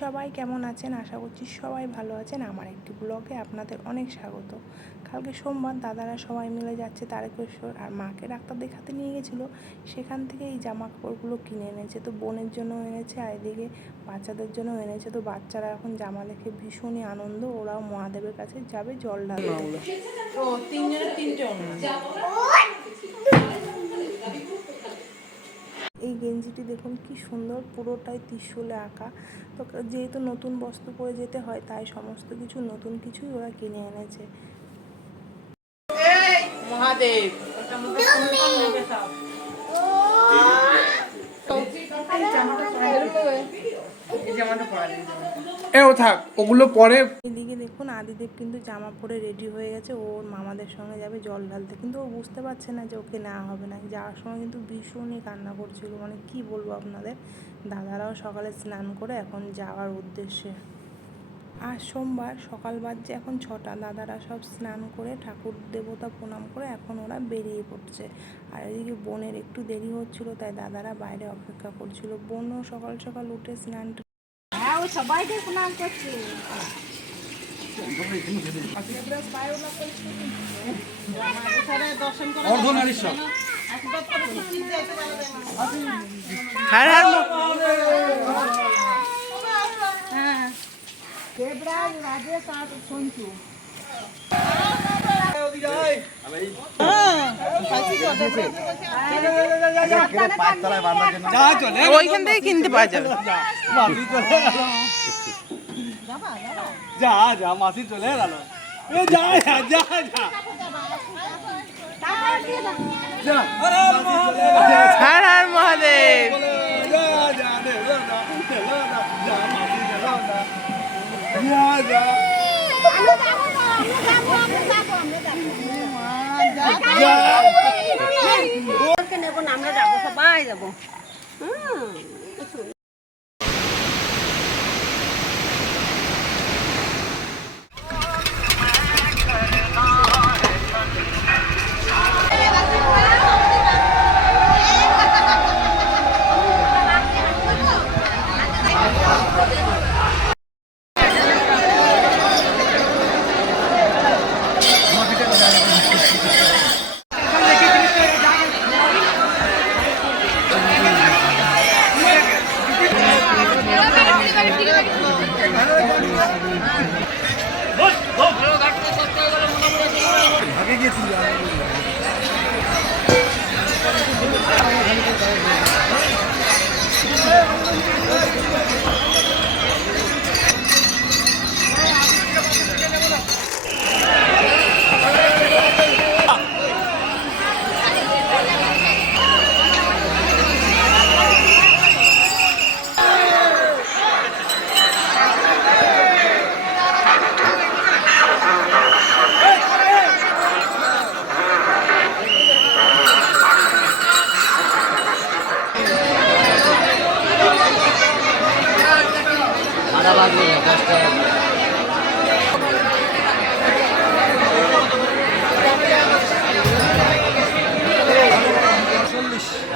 সবাই কেমন আছেন? আশা করছি সবাই ভালো আছেন। আমার একটি ব্লগে আপনাদের অনেক স্বাগত। কালকে সোমবার দাদারা সবাই মিলে যাচ্ছে তারকেশ্বর, আর মাকে ডাক্তার দেখাতে নিয়ে গেছিলো। সেখান থেকে এই জামা কাপড়গুলো কিনে এনেছে, তো বোনের জন্য এনেছে আর এদিকে বাচ্চাদের জন্য এনেছে। তো বাচ্চারা এখন জামা দেখে ভীষণই আনন্দ, ওরাও মহাদেবের কাছে যাবে জল ঢালতে। তো তিনজনের তিনটে এই গেঞ্জিটি দেখুন কি সুন্দর, পুরোটাই ত্রিশূলে আঁকা। তো যেহেতু নতুন বস্ত্র পরে যেতে হয়, তাই সমস্ত কিছু নতুন কিছুই ওরা কিনে এনেছে। মহাদেব ওগুলো পরে। এদিকে দেখুন আদিদেব কিন্তু জামা পরে রেডি হয়ে গেছে, ওর মামাদের সঙ্গে যাবে জল ঢালতে, কিন্তু ও বুঝতে পারছে না যে ওকে নেওয়া হবে না। যাওয়ার সময় কিন্তু ভীষণই কান্না করছিল, মানে কি বলবো আপনাদের। দাদারাও সকালে স্নান করে এখন যাওয়ার উদ্দেশ্যে। আর সোমবার সকাল বাজছে এখন 6টা। দাদারা সব স্নান করে ঠাকুর দেবতা প্রণাম করে এখন ওরা বেরিয়ে পড়ছে। আর এদিকে বোনের একটু দেরি হচ্ছিল, তাই দাদারা বাইরে অপেক্ষা করছিল। বোনও সকাল সকাল উঠে স্নান সবাইকে প্রণাম করছি। ওইখান থেকে কিনতে পাওয়া যাবে। যা যা মাসি চলে গেল। যা যা যা যা হর হর মহাদেব। আমরা যাবো, সবাই যাবো।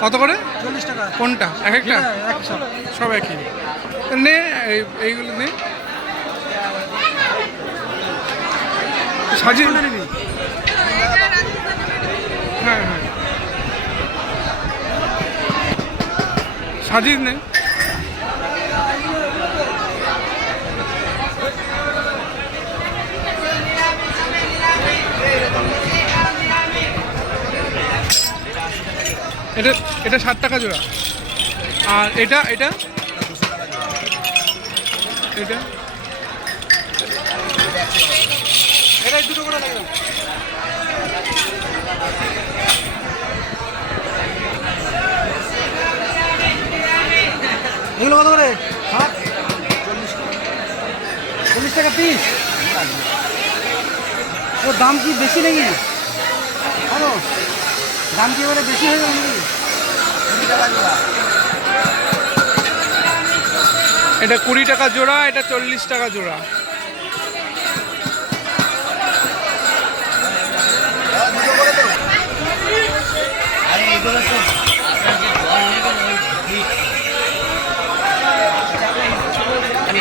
কত করে? 40 টাকা। কোনটা? এক একটা সব একই নে। এইগুলো নে, সাজিয়ে নিবি। হ্যাঁ হ্যাঁ সাজিয়ে নে। এটা এটা 60 টাকা জোড়া। আর এটা এটা এটা এটা 2 করে লাগবে। এগুলো কত করে? 40 টাকা পিস। ওর দাম কি বেশি নাকি? হ্যালো, দাম কি এবারে বেশি হয়ে গেল নাকি? এটা 20 টাকা জোড়া, এটা 40 টাকা জোড়া।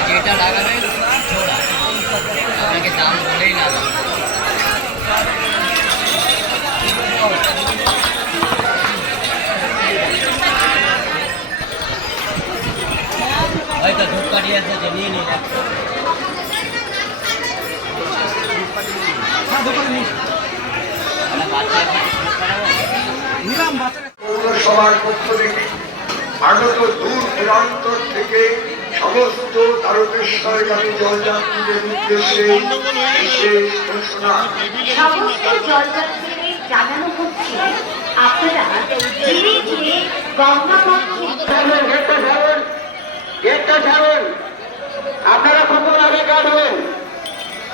যেটা লাগাবেন জোড়া, আপনাকে দাম বলেই না। হয়তো ধূপকাঠি আছে যে নিয়ে নিন। পৌরসভার পক্ষ থেকে আগত দূর দূরান্তর থেকে সমস্ত তারকেশ্বরগামী জলযাত্রীদের উদ্দেশ্যে বিশেষ ঘোষণা। সমস্ত জলযাত্রীদের জানানো হচ্ছে আপনারা ধীরে ধীরে গঙ্গাপথে গেটটা ছাড়ুন, আপনারা কুকুর আগে কাটবেন।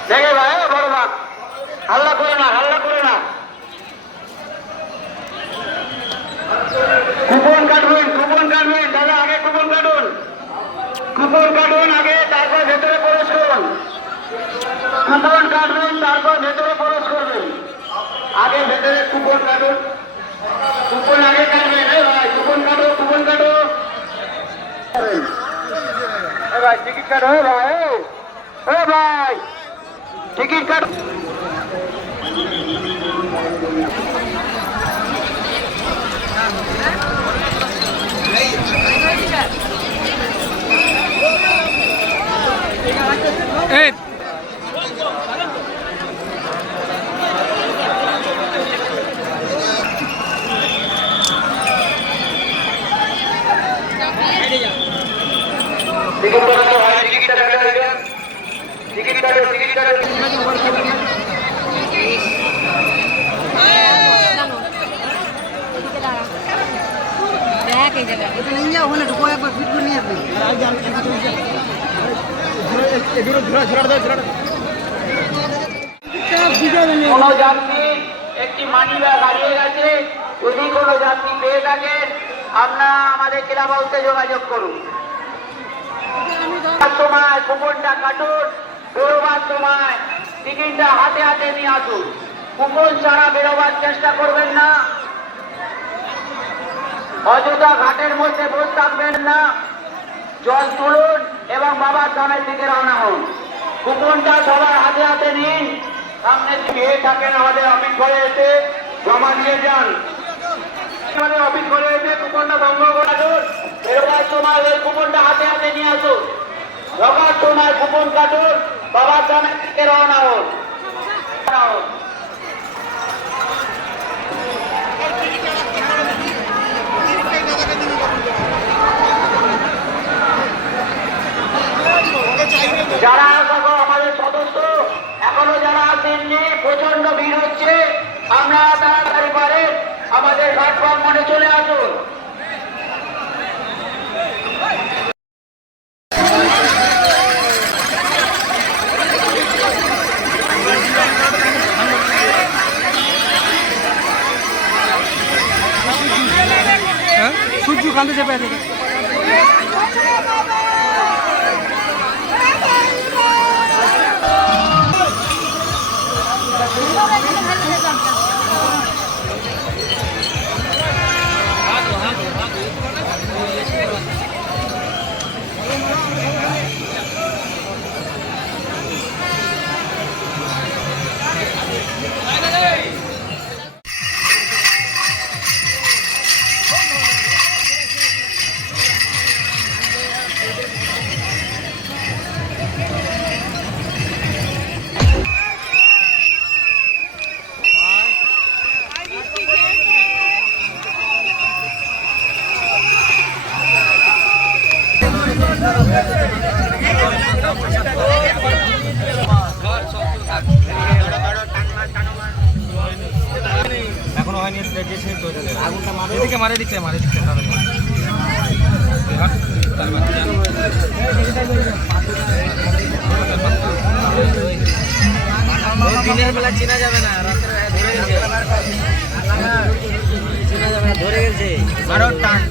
দেখে ভাই বড় ভাগ, হাল্লা করে না, হাল্লা করে না। কুপন কাটবেন, কুপন কাটবেন, দাদা আগে কুপন কাটুন, কুপন কাটুন আগে, তারপর ভেতরে প্রবেশ করুন। কুপন কাটবেন, তারপর ভেতরে প্রবেশ করবেন। আগে ভেতরে কুপন কাটুন, কুপন আগে কাটবেন। ভাই কুপন কাটো, কুপন কাটো ভাই, টিকিট কাটো ভাই, ভাই টিকিট কাটো। এই টিকিট কাটো ভাই, টিকিট কাটো, টিকিট কাটো, টিকিট কাটো। কোন যাত্রী একটি মানি ব্যাগ হারিয়ে গেছে, যদি কোনো যাত্রী পেয়ে থাকেন আপনারা আমাদের ক্লাব হাউসে যোগাযোগ করুন। সময় কুপনটা কাটুন, বেরোবার সময় টিকিটটা হাতে হাতে নিয়ে আসুন। কুপন ছাড়া বেরোবার চেষ্টা করবেন না। অযোধ্যা ঘাটের মধ্যে বসে থাকবেন না। জল তুলুন এবং বাবার ধামের দিকে রওনা হন। কুপনটা সবার হাতে হাতে নিন। সামনে দিয়ে থাকেন আমাদের অফিস ঘরে এসে জমা দিয়ে যান। আমাদের অফিস ঘরে এসে কুপনটা সংগ্রহ করে আসুন। বেরোবার সময় ওই কুপনটা হাতে হাতে নিয়ে আসুন। ঢোকার সময় কুপন কাটুন, বাবার ধামের দিকে রওনা হন। যারা আমাদের সদস্য এখনো যারা আসেননি, প্রচন্ড ভিড় হচ্ছে, আপনারা তাড়াতাড়ি পারেন আমাদের প্ল্যাটফর্ম মনে চলে আসুন। সূর্য কান্দে চেপে আছে। এখনো হয়নি, আগুনটা মারে দিচ্ছে, মারে দিচ্ছে। দিনের বেলা চেনা যাবে না, রাত্রে চেনা যাবে না, ধরে গেছে মারো টান।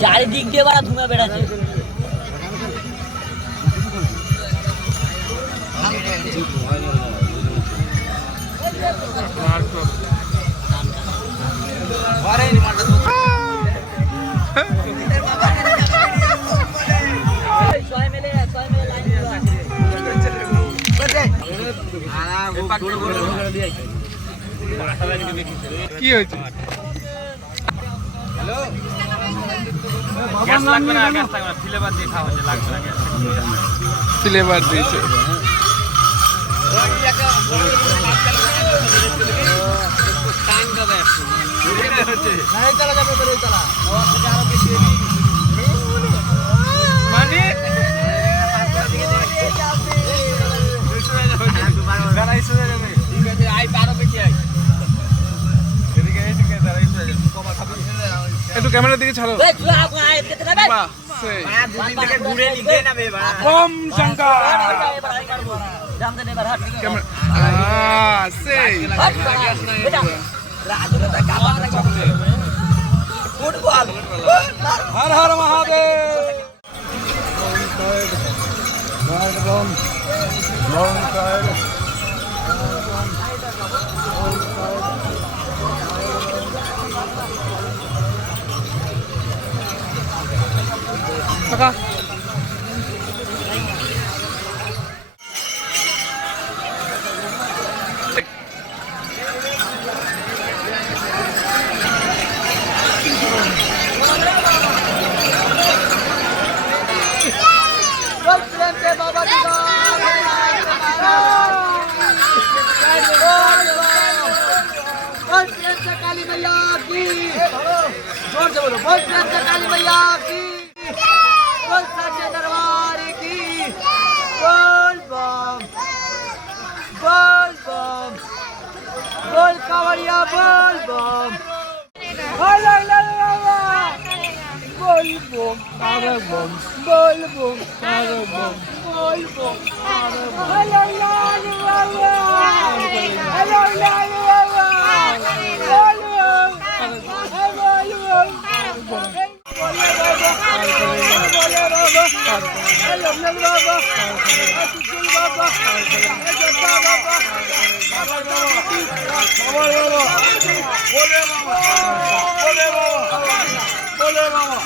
চারিদিক দিয়ে বাড়া ধুমে বেড়াচ্ছে। কি হয়েছে? ফ্লেভার দিয়েছে। মানে একটু ক্যামেরার দিকে ছাড়ো। বাহ, সেই। ওম শঙ্কর। সেই। হর হর মহাদেব। কাকা काली मैया की जोर से बोलो, बोल काली मैया की, बोल सच्चे दरबार की, बोल बम, बोल बम, बोल कांवरिया, बोल बम, बोल बम, अरे बम, बोल बम, अरे बम, बोल बम, बोले बाबा